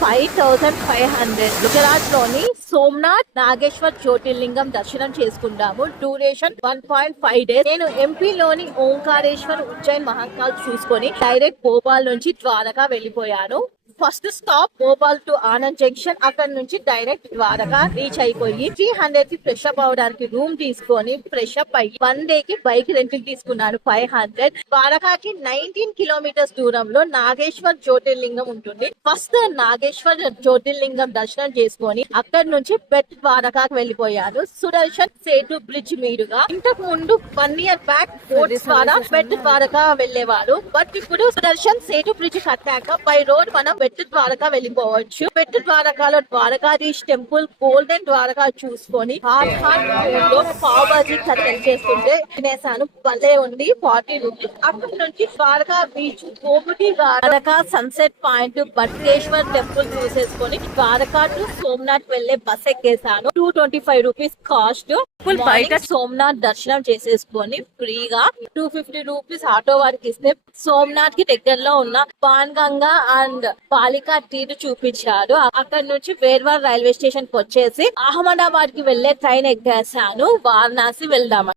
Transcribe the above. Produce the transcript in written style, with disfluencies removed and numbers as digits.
5500. గుజరాత్ లోని సోమనాథ్ నాగేశ్వర్ జ్యోతిర్లింగం దర్శనం చేసుకుంటాము. Duration 1.5 days. నేను ఎంపీలోని ఓంకారేశ్వర్ ఉజ్జయిన్ మహంకాల్ చూసుకొని డైరెక్ట్ భోపాల్ నుంచి ద్వారకా వెళ్ళిపోయాను. First stop Bhopal to Anand junction. అక్కడ నుంచి డైరెక్ట్ ద్వారకా రీచ్ అయిపోయి 300 కి ఫ్రెష్ అప్ అవడానికి రూమ్ తీసుకొని ఫ్రెష్ అప్ అయ్యి 1 day కి బైక్ రెంట్ తీసుకున్నాను 500. ద్వారకాకి 19 kilometers దూరంలో నాగేశ్వర్ జ్యోతిర్లింగం ఉంటుంది. ఫస్ట్ నాగేశ్వర్ జ్యోతిర్లింగం దర్శనం చేసుకొని అక్కడ నుంచి బెట్ ద్వారకాకి వెళ్ళిపోయాను. సుదర్శన్ సేతు బ్రిడ్జ్ మీదుగా. ఇంతకు ముందు 1 year బ్యాక్ బోట్ ద్వారా బెట్ ద్వారకా వెళ్లేవారు. బట్ ఇప్పుడు సుదర్శన్ సేతు బ్రిడ్జ్ కట్టాక బై రోడ్ మనం బెట్ ద్వారకా వెళ్ళిపోవచ్చు. బెట్ ద్వారకాలో ద్వారకాధీష్ టెంపుల్ గోల్డెన్ ద్వారకా చూసుకొని పావ్ బాజీ కర్రీ చేస్తుంటే తినేసాను. భలే ఉంది. 40 rupees. అక్కడ నుంచి ద్వారకా బీచ్, గోపుటి Dwarka sunset point, Bhadreshwar temple చూసేసుకొని ద్వారకా టు సోమనాథ్ వెళ్లే బస్ ఎక్కేసాను. 225 rupees cost. బయట సోమనాథ్ దర్శనం చేసేసుకొని ఫ్రీగా 250 rupees ఆటో వారికి ఇస్తే సోమనాథ్ కి దగ్గరలో ఉన్న పాన్గంగా అండ్ పాలికా టీటు చూపించారు. అక్కడ నుంచి వేర్వార్ రైల్వే స్టేషన్ కి వచ్చేసి అహ్మదాబాద్ కి వెళ్లే ట్రైన్ ఎక్కేసాను. వారణాసి వెళ్దామని.